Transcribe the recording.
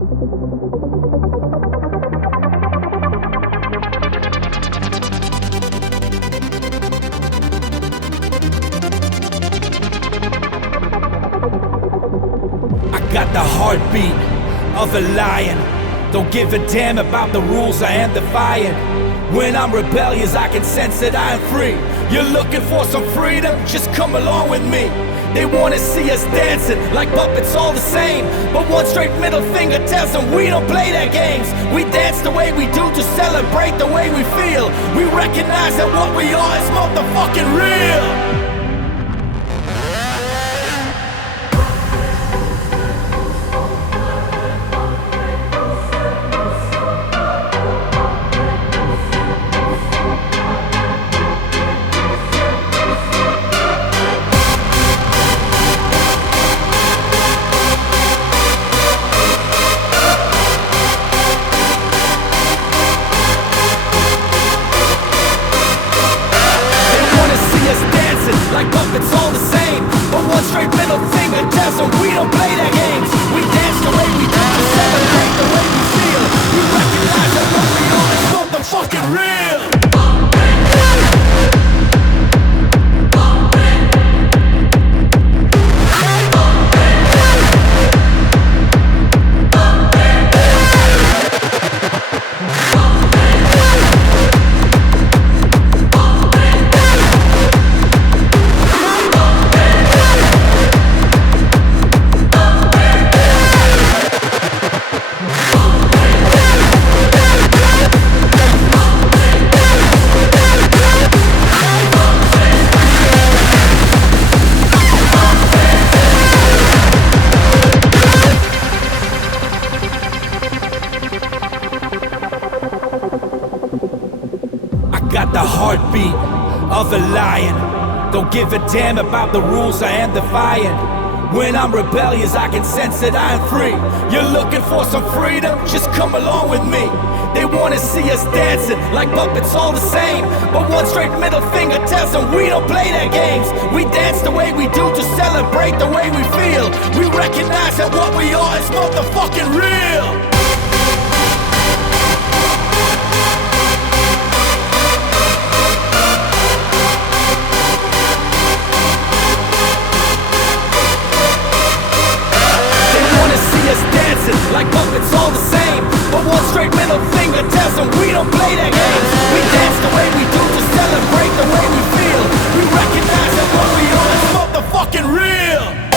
Got the heartbeat of a lion. Don't give a damn about the rules I am defying. When I'm rebellious, I can sense that I am free. You're looking for some freedom? Just come along with me. They wanna see us dancing like puppets, all the same. But one straight middle finger tells them we don't play their games. We dance the way we do to celebrate the way we feel. We recognize that what we are is motherfucking real. Like puppets, all the same. But one straight middle finger tells them we don't play their games. We dance the way we do to celebrate the way we feel. We recognize that what we are is motherfucking real. Got the heartbeat of a lion. Don't give a damn about the rules I am defying. When I'm rebellious, I can sense that I am free. You're looking for some freedom? Just come along with me. They wanna see us dancing like puppets, all the same. But one straight middle finger tells them we don't play their games. We dance the way we do to celebrate the way we feel. We recognize that what we are is motherfucking real. Like puppets, all the same. But one straight middle finger tells them we don't play their games. We dance the way we do to celebrate the way we feel. We recognize that what we are is motherfucking real.